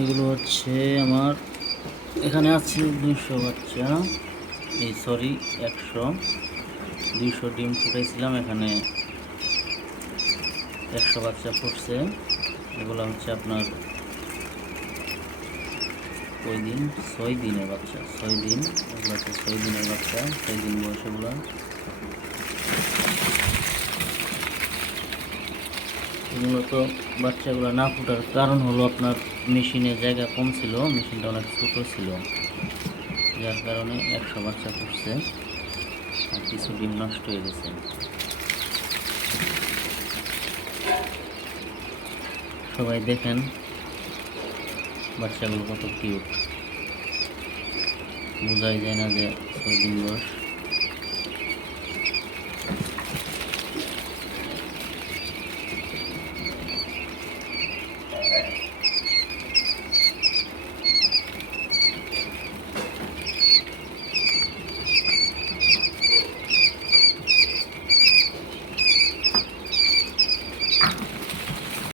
এগুলো হচ্ছে আমার এখানে আছে 200 বাচ্চা, এই সরি 200 ডিম ফুটাইছিলাম, এখানে 100 বাচ্চা ফুটছে। এগুলো হচ্ছে আপনার ওই দিন 6 দিনের বাচ্চা, 6 দিন, এগুলো হচ্ছে 6 দিনের বাচ্চা, 6 দিন বয়স এগুলো। মূলত বাচ্চাগুলো না ফোটার কারণ হলো আপনার মেশিনে জায়গা কম ছিল, মেশিনটা অনেক ছোটো ছিল, যার কারণে 100 বাচ্চা ফুটছে আর কিছু ডিম নষ্ট হয়ে গেছে। সবাই দেখেন বাচ্চাগুলো কত কিউট, বোঝাই যায় না যে 6 দিন বয়স।